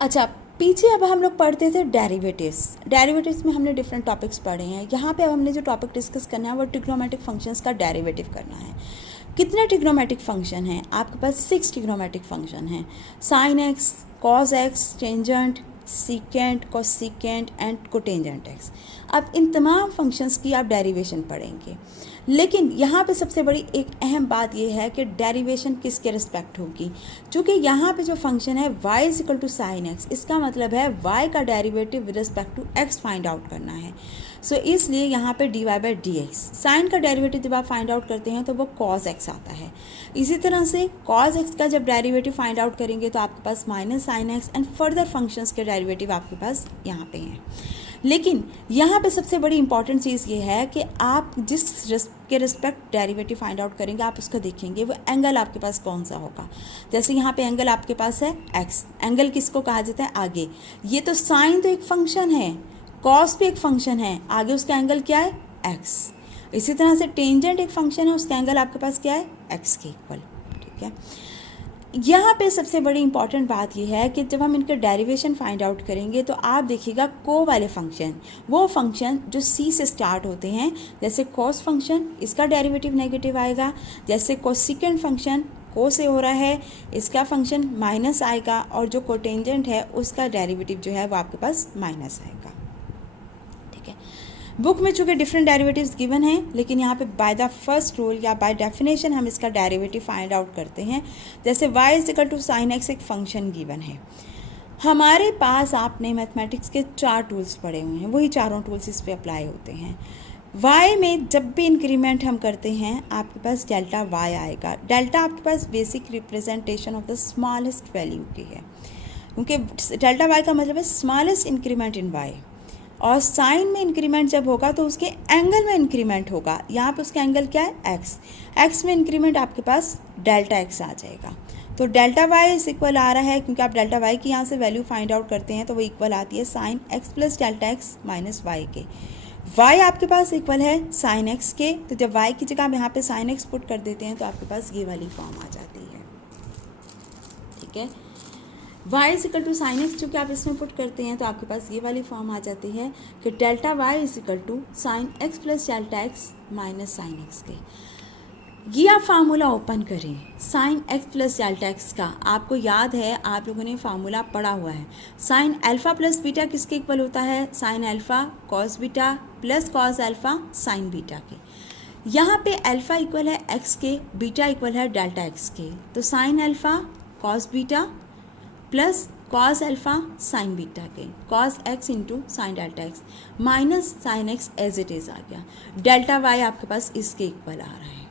अच्छा, पीछे अब हम लोग पढ़ते थे डेरिवेटिव्स में हमने डिफरेंट टॉपिक्स पढ़े हैं। यहाँ पे अब हमने जो टॉपिक डिस्कस करना है वो ट्रिग्नोमेट्रिक फंक्शंस का डेरिवेटिव करना है। कितने ट्रिग्नोमेट्रिक फंक्शन हैं आपके पास? 6 ट्रिग्नोमेट्रिक फंक्शन हैं। Sign x, cos x, tangent, secant, cosecant and cotangent x. अब इन तमाम फंक्शंस की आप डेरिवेशन पढ़ेंगे, लेकिन यहाँ पे सबसे बड़ी एक अहम बात यह है कि डेरिवेशन किसके रिस्पेक्ट होगी। चूँकि यहाँ पे जो फंक्शन है y is equal to sine X, इसका मतलब है y का derivative with respect to x find out करना है। इसलिए यहाँ पे dy by D X, sine का डेरिवेटिव जब आप फाइंड आउट करते हैं तो वो cos x आता है। इसी तरह से cos x का जब डेरिवेटिव फाइंड आउट करेंगे तो आपके पास minus sine x and further functions के डेरिवेटिव आपके पास यहाँ पे हैं। लेकिन यहाँ पे सबसे बड़ी इंपॉर्टेंट चीज़ ये है कि आप जिस के रिस्पेक्ट डेरिवेटिव फाइंड आउट करेंगे आप उसका देखेंगे वो एंगल आपके पास कौन सा होगा। जैसे यहाँ पे एंगल आपके पास है x, एंगल किसको कहा जाता है? आगे। ये तो साइन तो एक फंक्शन है, कॉस भी एक फंक्शन है, आगे उसका एंगल क्या है? x। इसी तरह से टेंजेंट एक फंक्शन है, उसका एंगल आपके पास क्या है? x के इक्वल। ठीक है, यहाँ पे सबसे बड़ी इंपॉर्टेंट बात यह है कि जब हम इनके डेरिवेशन फाइंड आउट करेंगे तो आप देखिएगा को वाले फंक्शन, वो फंक्शन जो सी से स्टार्ट होते हैं, जैसे कॉस फंक्शन, इसका डेरिवेटिव नेगेटिव आएगा। जैसे कोसेकेंट फंक्शन को से हो रहा है, इसका फंक्शन माइनस आएगा, और जो कोटेंजेंट है उसका डेरिवेटिव जो है वो आपके पास माइनस आएगा। ठीक है, बुक में चूँकि डिफरेंट डेरिवेटिव्स गिवन हैं, लेकिन यहाँ पे बाय द फर्स्ट रूल या बाय डेफिनेशन हम इसका डेरिवेटिव फाइंड आउट करते हैं। जैसे y is equal to sine X एक फंक्शन गिवन है हमारे पास, आपने मैथमेटिक्स के 4 टूल्स पढ़े हुए हैं, वही चारों टूल्स इस पर अप्लाई होते हैं। y में जब भी इंक्रीमेंट हम करते हैं आपके पास डेल्टा y आएगा। डेल्टा आपके पास basic representation of the smallest value की है, क्योंकि डेल्टा y का मतलब है स्मॉलेस्ट इंक्रीमेंट इन y। और साइन में इंक्रीमेंट जब होगा तो उसके एंगल में इंक्रीमेंट होगा। यहाँ पे उसका एंगल क्या है? एक्स। एक्स में इंक्रीमेंट आपके पास डेल्टा एक्स आ जाएगा। तो डेल्टा वाई इस इक्वल आ रहा है, क्योंकि आप डेल्टा वाई की यहाँ से वैल्यू फाइंड आउट करते हैं तो वो इक्वल आती है sine X plus delta x minus Y के। वाई आपके पास इक्वल है साइन एक्स के, तो जब वाई की जगह आप यहाँ पे साइन एक्स पुट कर देते हैं तो आपके पास ये वाली फॉर्म आ जाती है। ठीक है, y is equal to sine X चूँकि आप इसमें पुट करते हैं तो आपके पास ये वाली फॉर्म आ जाती है कि delta y is equal to sine X plus delta x minus sine X के। ये आप फार्मूला ओपन करें, sine X plus delta X का। आपको याद है, आप लोगों ने फार्मूला पढ़ा हुआ है, साइन अल्फ़ा प्लस बीटा किसके इक्वल होता है? Sine alpha cos beta plus cos alpha sine beta के। यहाँ पे अल्फ़ा इक्वल है एक्स के, बीटा इक्वल है डेल्टा एक्स के, तो sine alpha cos beta plus cos alpha sine beta के, cos x into sine delta x minus sine x as it is आ गया। डेल्टा वाई आपके पास इसके इक्वल आ रहा है।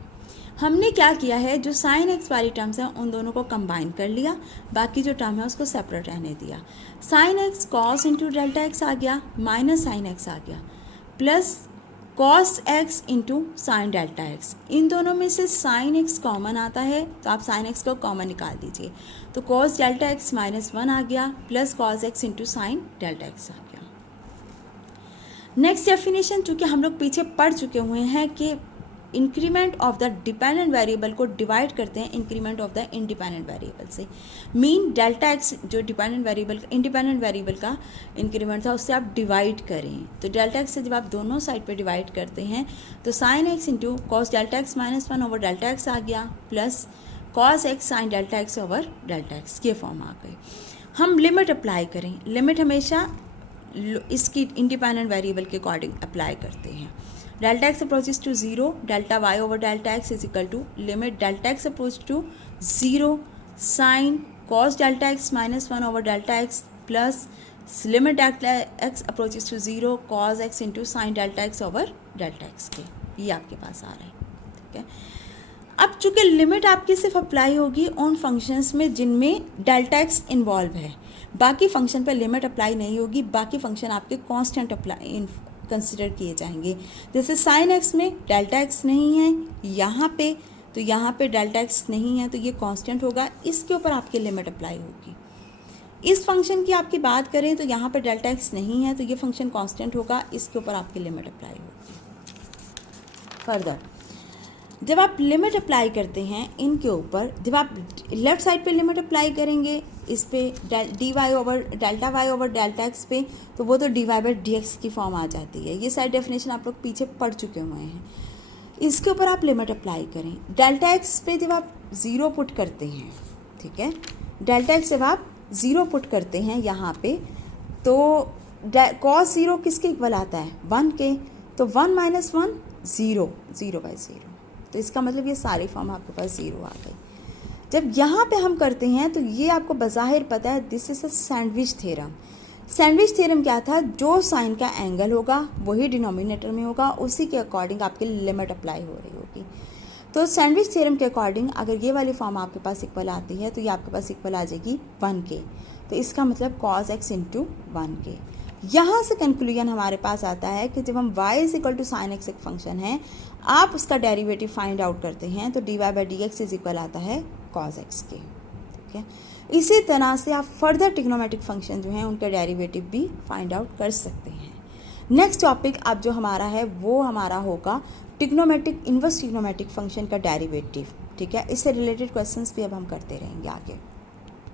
हमने क्या किया है, जो साइन एक्स वाली टर्म्स हैं उन दोनों को कंबाइन कर लिया, बाकी जो टर्म है उसको सेपरेट रहने दिया। Sine x cos into delta x आ गया, माइनस साइन एक्स आ गया, plus cos x into sine delta x. इन दोनों में से साइन एक्स कॉमन आता है तो आप साइन एक्स को कॉमन निकाल दीजिए, तो कॉस डेल्टा एक्स -1 आ गया plus cos x into sine delta x आ गया। नेक्स्ट डेफिनेशन, चूँकि हम लोग पीछे पढ़ चुके हुए हैं कि increment of the dependent variable को डिवाइड करते हैं increment of the independent variable से। मीन डेल्टा एक्स जो इंडिपेंडेंट वेरिएबल का इंक्रीमेंट था उससे आप डिवाइड करें, तो डेल्टा एक्स से जब आप दोनों साइड पे डिवाइड करते हैं तो sine x into cos delta x -1 over delta x आ गया, plus cos x sine delta x over delta x की फॉर्म आ गई। हम लिमिट अप्लाई करें, लिमिट हमेशा इसकी इंडिपेंडेंट वेरिएबल के अकॉर्डिंग अप्लाई करते हैं। Delta x approaches to 0, delta y over delta x is equal to limit delta x approach to 0 sine cos delta x -1 over delta x plus limit delta x approaches to 0 cos x into sine delta x over delta x के। ये आपके पास आ रहा है। ठीक है, अब चूँकि limit आपकी सिर्फ अप्लाई होगी उन फंक्शंस में जिनमें डेल्टा एक्स इन्वॉल्व है, बाकी फंक्शन पे लिमिट अप्लाई नहीं होगी, बाकी फंक्शन आपके कांस्टेंट अप्लाई कंसिडर किए जाएंगे। जैसे साइन एक्स में डेल्टा एक्स नहीं है यहाँ पे, तो यहाँ पे डेल्टा एक्स नहीं है तो ये कांस्टेंट होगा, इसके ऊपर आपकी लिमिट अप्लाई होगी। इस फंक्शन की आपकी बात करें तो यहाँ पे डेल्टा एक्स नहीं है तो ये फंक्शन कांस्टेंट होगा, इसके ऊपर आपकी लिमिट अप्लाई होगी। फर्दर जब आप लिमिट अप्लाई करते हैं इनके ऊपर, जब आप लेफ़्ट साइड पे लिमिट अप्लाई करेंगे इस पे D Y over delta X पे, तो वो तो D Y by D X की फॉर्म आ जाती है। ये सारी डेफिनेशन आप लोग पीछे पढ़ चुके हुए हैं। इसके ऊपर आप लिमिट अप्लाई करें, डेल्टा एक्स पे जब आप ज़ीरो पुट करते हैं, ठीक है, डेल्टा एक्स जब आप ज़ीरो पुट करते हैं यहाँ पे, तो कॉस ज़ीरो किसके इक्वल आता है, 1 के, तो 1 माइनस 1 0, 0/0, तो इसका मतलब ये सारी फॉर्म आपके पास 0 आ गई। जब यहाँ पे हम करते हैं तो ये आपको बज़ाहिर पता है this is a sandwich theorem. Sandwich theorem क्या था, जो साइन का एंगल होगा वही डिनोमिनेटर में होगा, उसी के अकॉर्डिंग आपकी लिमिट अप्लाई हो रही होगी। तो सैंडविच थ्योरम के अकॉर्डिंग अगर ये वाली फॉर्म आपके पास इक्वल आती है तो ये आपके पास इक्वल आ जाएगी 1 के, तो इसका मतलब cos x इंटू 1 के। यहाँ से कंक्लूजन हमारे पास आता है कि जब हम y is equal to sine X एक फंक्शन है, आप उसका डेरिवेटिव फाइंड आउट करते हैं तो D Y by D X is equal आता है cos x के, ठीक है। इसी तरह से आप फर्दर ट्रिग्नोमेट्रिक फंक्शन जो हैं उनका डेरिवेटिव भी फाइंड आउट कर सकते हैं। नेक्स्ट टॉपिक अब जो हमारा है वो हमारा होगा ट्रिग्नोमेट्रिक इन्वर्स ट्रिग्नोमेट्रिक फंक्शन का डेरिवेटिव, ठीक है। इससे रिलेटेड क्वेश्चंस भी अब हम करते रहेंगे आगे।